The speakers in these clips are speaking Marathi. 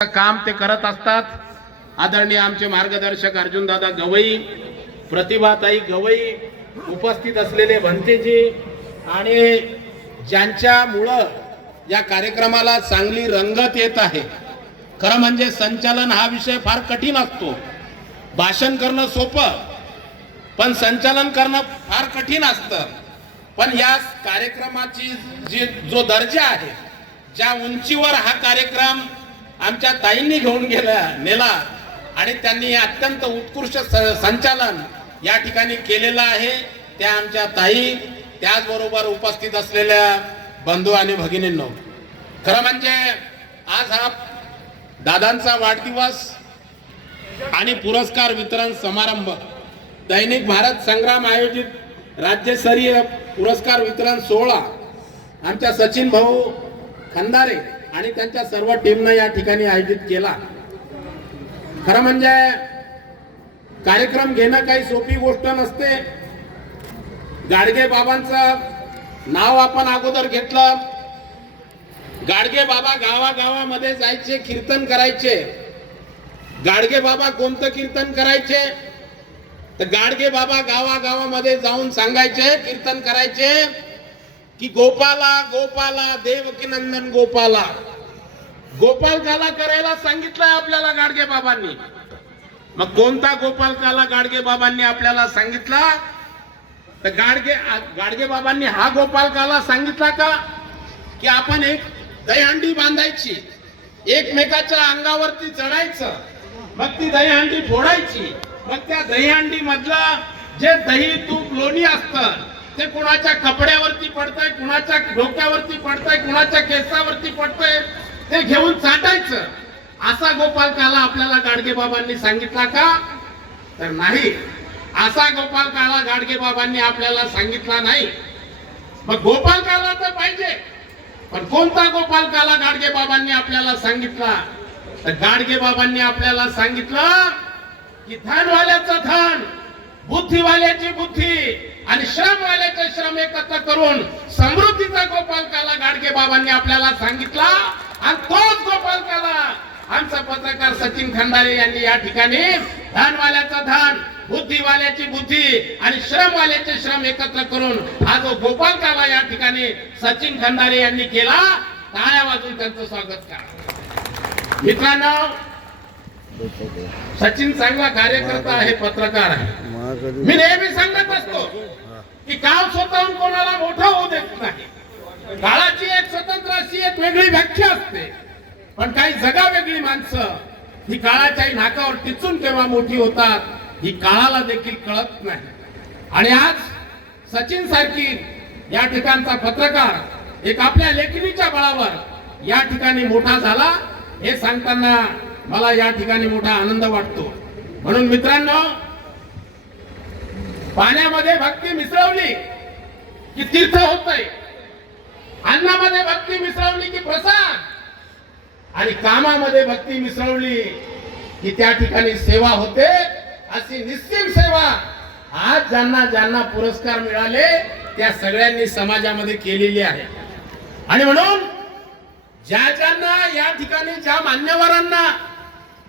काम ते करत असतात। आदरणीय आमचे मार्गदर्शक अर्जुनदादा गवई, प्रतिभाताई गवई, उपस्थित असलेले भंतेजी आणि ज्यांच्यामुळं या कार्यक्रमाला चांगली रंगत येत आहे। खरं म्हणजे संचालन हा विषय फार कठीण असतो। भाषण करणं सोपं, पण संचालन करणं फार कठीण असतं। पण या कार्यक्रमाची जो दर्जा आहे, ज्या उंचीवर हा कार्यक्रम आमच्या ताईंनी घेऊन नेला आणि त्यांनी अत्यंत उत्कृष्ट संचालन या ठिकाणी केलेलं आहे, त्या आमच्या ताई, त्याचबरोबर उपस्थित असलेल्या बंधू आणि भगिनींनो, खरं म्हणजे आज हा दादांचा वाढदिवस आणि पुरस्कार वितरण समारंभ, दैनिक भारत संग्राम आयोजित राज्यस्तरीय पुरस्कार वितरण सोहळा आमच्या सचिन भाऊ खंदारे आणि त्यांच्या सर्व टीमने या ठिकाणी आयोजित केला। खरं म्हणजे कार्यक्रम घेणं काही सोपी गोष्ट नसते। गाडगे बाबांचं नाव आपण अगोदर घेतलं। गाडगे बाबा गावागावामध्ये जायचे, कीर्तन करायचे। गाडगे बाबा कोणतं कीर्तन करायचे तर गाडगे बाबा गावागावामध्ये जाऊन सांगायचे, कीर्तन करायचे की गोपाला गोपाला देवकी नंदन गोपाला। गोपाल काला करायला सांगितलंय आपल्याला गाडगे बाबांनी। मग कोणता गोपाल काला गाडगे बाबांनी आपल्याला सांगितला तर गाडगे बाबांनी हा गोपाल काला सांगितला का की आपण एक दहीहंडी बांधायची, एकमेकाच्या अंगावरती चढायचं, मग ती दहीहंडी फोडायची, मग त्या दहीहंडी मधलं जे दही तूप लोणी असतं ते कुणाच्या कपड्यावरती पडतंय, कुणाच्या डोक्यावरती पडतंय, कुणाच्या केसावरती पडतंय, ते घेऊन चाटायचं। असा गोपाल काला आपल्याला गाडगे बाबांनी सांगितला का तर नाही, असा गोपाल काला गाडगे बाबांनी आपल्याला सांगितला नाही। मग गोपाल काला तर पाहिजे, पण कोणता गोपाल काला गाडगे बाबांनी आपल्याला सांगितला तर गाडगे बाबांनी आपल्याला सांगितलं की धनवाल्याचं धन, बुद्धिवाल्याची बुद्धी आणि श्रमवाल्याचे श्रम एकत्र करून समृद्धीचा गोपाल काला गाडगे बाबांनी आपल्याला सांगितला। आणि तोच गोपाल काला आमचा पत्रकार सचिन खंदारे यांनी या ठिकाणी धनवाल्याचा धन, बुद्धिवाल्याची बुद्धी आणि श्रमवाल्याचे श्रम एकत्र करून हा जो गोपाल काला या ठिकाणी सचिन खंदारे यांनी केला, टाळ्या वाजून त्यांचं स्वागत करा। मित्रांनो, सचिन चांगला कार्यकर्ता आहे, पत्रकार आहे। मी नेहमी सांगत असतो की काळ स्वतःहून कोणाला मोठा होऊ देत नाही। काळाची एक स्वतंत्र अशी एक वेगळी व्याख्या असते, पण काही जगा वेगळी माणसं ही काळाच्या नाकावर टिचून केव्हा मोठी होतात ही काळाला देखील कळत नाही। आणि आज सचिन सारखी या ठिकाणचा पत्रकार एक आपल्या लेखणीच्या बळावर या ठिकाणी मोठा झाला, हे सांगताना मला या ठिकाणी मोठा आनंद वाटतो। म्हणून मित्रांनो, पाण्यामध्ये भक्ती मिसळवली की तीर्थ होतंय, अन्नामध्ये भक्ती मिसळवली की प्रसाद, आणि कामामध्ये भक्ती मिसळवली की त्या ठिकाणी सेवा होते। अशी निस्सीम सेवा आज ज्यांना ज्यांना पुरस्कार मिळाले त्या सगळ्यांनी समाजामध्ये केलेली आहे। आणि म्हणून ज्यांना या ठिकाणी ज्या मान्यवरांना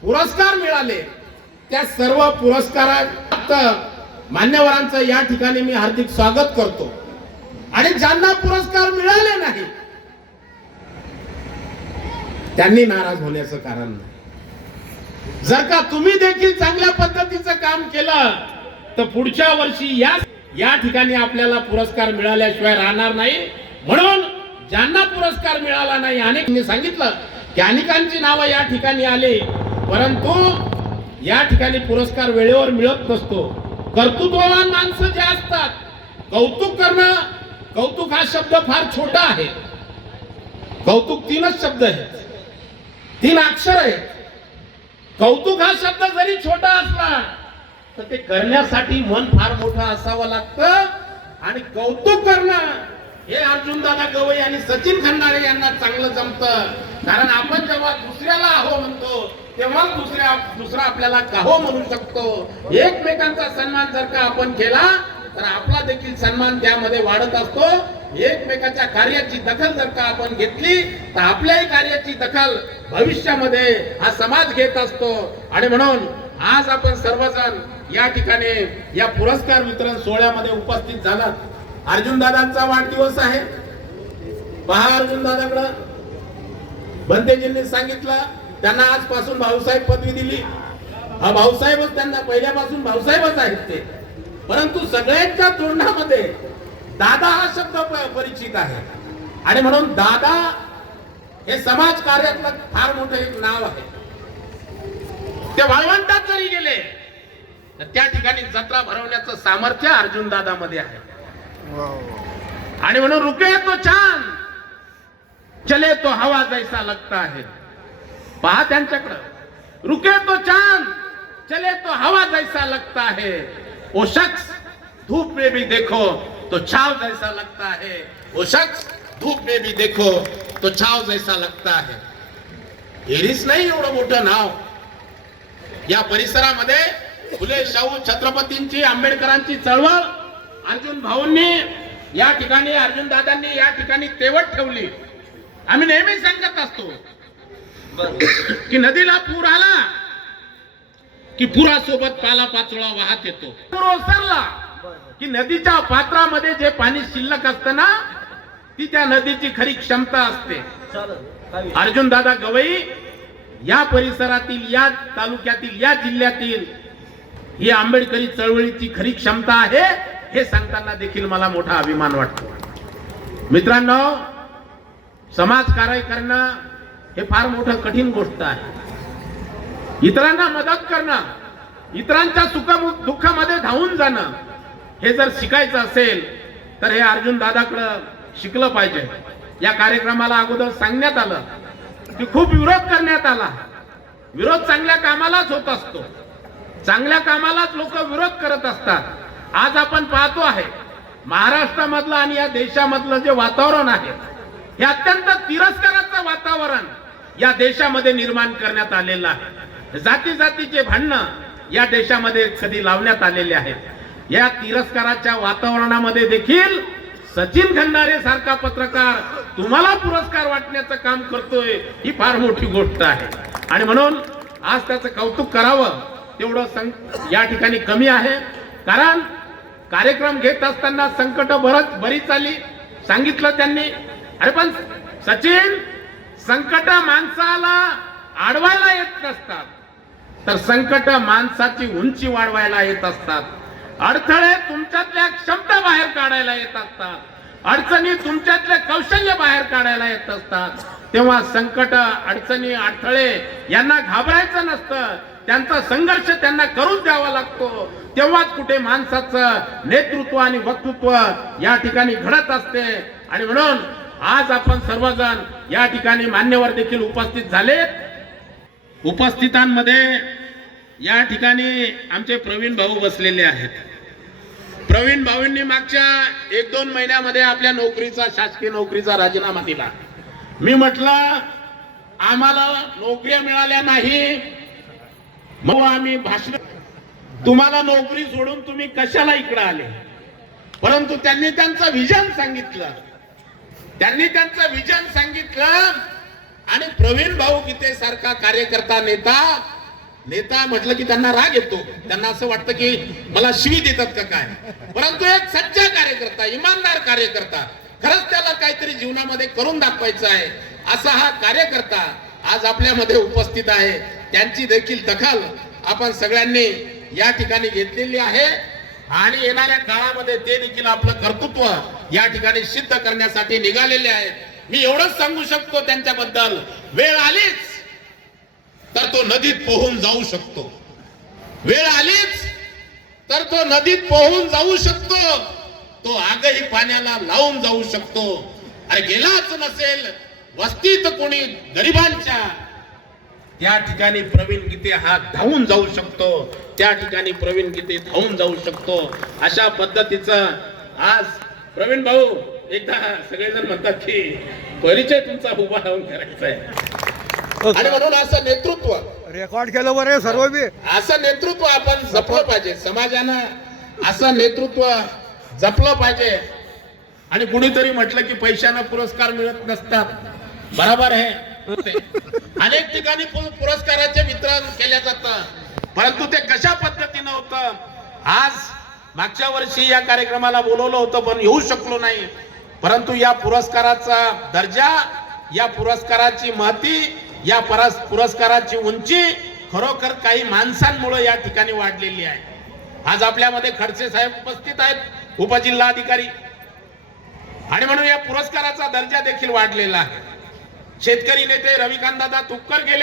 पुरस्कार मिळाले त्या सर्व पुरस्कारात मान्यवरांचं या ठिकाणी मी हार्दिक स्वागत करतो। आणि ज्यांना पुरस्कार मिळाले नाही त्यांनी नाराज होण्याचं कारण नाही। जर का तुम्ही देखील चांगल्या पद्धतीचं काम केलं तर पुढच्या वर्षी या ठिकाणी आपल्याला पुरस्कार मिळाल्याशिवाय राहणार नाही। म्हणून ज्यांना पुरस्कार मिळाला नाही, अनेकांनी सांगितलं की अनेकांची नावं या ठिकाणी आली, परंतु या ठिकाणी पुरस्कार वेळेवर मिळत नसतो। कर्तृत्ववान माणसं जे असतात, कौतुक करणं, कौतुक हा शब्द फार छोटा आहे। कौतुक तीनच शब्द आहेत, 3 अक्षर आहेत। कौतुक हा शब्द जरी छोटा असला तर ते करण्यासाठी मन फार मोठं असावं लागतं। आणि कौतुक करणं हे अर्जुनदादा गवई आणि सचिन खंदारे यांना चांगलं जमतं, कारण आपण जेव्हा दुसऱ्याला अहो म्हणतो तेव्हा दुसरा आपल्याला काहो म्हणू शकतो। एकमेकांचा सन्मान जर का आपण केला तर आपला देखील सन्मान त्यामध्ये वाढत असतो। एकमेकाच्या कार्याची दखल जर का आपण घेतली तर आपल्याही कार्याची दखल भविष्यामध्ये हा समाज घेत असतो. आणि म्हणून आज आपण सर्वजण या ठिकाणी या पुरस्कार वितरण सोहळ्यामध्ये उपस्थित झालात. अर्जुन दादांचा वाढदिवस आहे. पहा अर्जुन दादाकडं बनतेजींनी सांगितलं त्यांना आजपासून भाऊसाहेब पदवी दिली. हा भाऊसाहेबच त्यांना पहिल्यापासून भाऊसाहेबच आहेत ते. परंतु सगळ्यांच्या तोंडामध्ये दादा हा शब्द परिचित आहे. आणि म्हणून दादा हे समाज कार्यातलं फार मोठं एक नाव आहे. ते वाळवंटात जरी गेले तर त्या ठिकाणी जत्रा भरवण्याचं सामर्थ्य अर्जुन दादामध्ये आहे. आणि म्हणून रुके तो चांद चले तो हवा जैसा लगता है. पहा त्यांच्याकडं, रुके तो चांद चले तो हवा जैसा लगता है. वो शख्स धूप में भी देखो तो छाव जैसा लगता है. वो शख्स धूप में भी देखो तो छाव जैसा लगता है. एरीस नाही एवढं मोठं नाव. या परिसरामध्ये फुले शाहू छत्रपतींची आंबेडकरांची चळवळ अर्जुन भाऊंनी या ठिकाणी अर्जुन दादांनी या ठिकाणी तेवत ठेवली. आम्ही नेहमी सांगत असतो की नदीला पूर आला की पुरासोबत पाला पाचोळा वाहत येतो. पूर ओसरला की नदीच्या पात्रामध्ये जे पाणी शिल्लक असतं ना ती त्या नदीची खरी क्षमता असते. अर्जुन दादा गवई या परिसरातील या तालुक्यातील या जिल्ह्यातील ही आंबेडकरी चळवळीची खरी क्षमता आहे हे सांगताना देखील मला मोठा अभिमान वाटतो. मित्रांनो, समाजकार्य करणं हे फार मोठं कठीण गोष्ट आहे. इतरांना मदत करणं, इतरांच्या सुख दुःखामध्ये धावून जाणं हे जर शिकायचं असेल तर हे अर्जुन दादाकडं शिकलं पाहिजे. या कार्यक्रमाला अगोदर सांगण्यात आलं की खूप विरोध करण्यात आला. विरोध चांगल्या कामालाच होत असतो. चांगल्या कामालाच लोक विरोध करत असतात. आज आपण पाहतो आहे महाराष्ट्रामधलं आणि या देशामधलं जे वातावरण आहे हे अत्यंत तिरस्काराचं वातावरण या देशामध्ये निर्माण करण्यात आलेलं आहे. जाती जातीचे भांडणं या देशामध्ये कधी लावण्यात आलेले आहेत. या तिरस्काराच्या वातावरणामध्ये देखील सचिन खंडारे सारखा पत्रकार तुम्हाला पुरस्कार वाटण्याचं काम करतोय ही फार मोठी गोष्ट आहे. आणि म्हणून आज त्याचं कौतुक करावं तेवढं या ठिकाणी कमी आहे. कारण कार्यक्रम घेत असताना संकट बरीच आली सांगितलं त्यांनी. अरे पण सचिन, संकट माणसाला अडवायला येत नसतात तर संकट माणसाची उंची वाढवायला येत असतात. अडथळे तुमच्यातल्या क्षमता बाहेर काढायला येत असतात. अडचणी तुमच्यातले कौशल्य बाहेर काढायला येत असतात. तेव्हा संकट, अडचणी, अडथळे यांना घाबरायचं नसतं. त्यांचा संघर्ष त्यांना करून द्यावा लागतो. तेव्हाच कुठे माणसाचं नेतृत्व आणि वक्तृत्व या ठिकाणी घडत असते. आणि म्हणून आज आपण सर्वजण या ठिकाणी मान्यवर देखील उपस्थित झालेत. उपस्थितांमध्ये या ठिकाणी आमचे प्रवीण भाऊ बसलेले आहेत. प्रवीण भाऊंनी मागच्या 1-2 महिन्यामध्ये आपल्या नोकरीचा, शासकीय नोकरीचा राजीनामा दिला. मी म्हटलं आम्हाला नोकऱ्या मिळाल्या नाही मग आम्ही भाषण, तुम्हाला नोकरी सोडून तुम्ही कशाला इकडे आले. परंतु त्यांनी त्यांचं विजन सांगितलं. आणि प्रवीण भाऊ गीते सारखा कार्यकर्ता, नेता म्हटलं की त्यांना राग येतो. त्यांना असं वाटतं की मला शिवी देतात का काय. परंतु एक सच्चा कार्यकर्ता, इमानदार कार्यकर्ता, खरंच त्याला काहीतरी जीवनामध्ये करून दाखवायचं आहे असा हा कार्यकर्ता आज आपल्यामध्ये उपस्थित आहे. त्यांची देखील दखल आपण सगळ्यांनी या ठिकाणी घेतलेली आहे. आणि येणाऱ्या काळामध्ये ते देखील आपलं कर्तृत्व या ठिकाणी सिद्ध करण्यासाठी निघालेले आहेत. मी एवढंच सांगू शकतो त्यांच्याबद्दल, वेळ आलीच तर तो नदीत पोहून जाऊ शकतो. वेळ आलीच तर तो नदीत पोहून जाऊ शकतो. तो आगही पाण्याला लावून जाऊ शकतो. अरे गेलाच नसेल वस्तीत कोणी गरिबांच्या, त्या ठिकाणी प्रवीण गीते हा धावून जाऊ शकतो. त्या ठिकाणी प्रवीण गीते धावून जाऊ शकतो. अशा पद्धतीचं आज प्रवीण भाऊ, एकदा सगळेजण म्हणतात की परिचय तुमचा उभा राहून करायचा आहे. आणि म्हणून असं नेतृत्व रेकॉर्ड केलं बरं सर्व बी, असं नेतृत्व आपण जपलं पाहिजे. समाजानं असं नेतृत्व जपलं पाहिजे. आणि कुणीतरी म्हटलं की पैशानं पुरस्कार मिळत नसतात. बरोबर आहे, अनेक ठिकाणी पुरस्काराचे वितरण केल्या जातं, परंतु ते कशा पद्धतीनं होतं. आज मागच्या वर्षी या कार्यक्रमाला बोलवलं होतं पण येऊ शकलो नाही, परंतु या पुरस्काराचा दर्जा, या पुरस्काराची महती, या पुरस्काराची उंची खरोखर काही माणसांमुळे या ठिकाणी वाढलेली आहे. आज आपल्यामध्ये खडसे साहेब उपस्थित आहेत, उपजिल्हाधिकारी, आणि म्हणून या पुरस्काराचा दर्जा देखील वाढलेला आहे. शेतकरी नेते रविकांतदादा तुपकर गेले.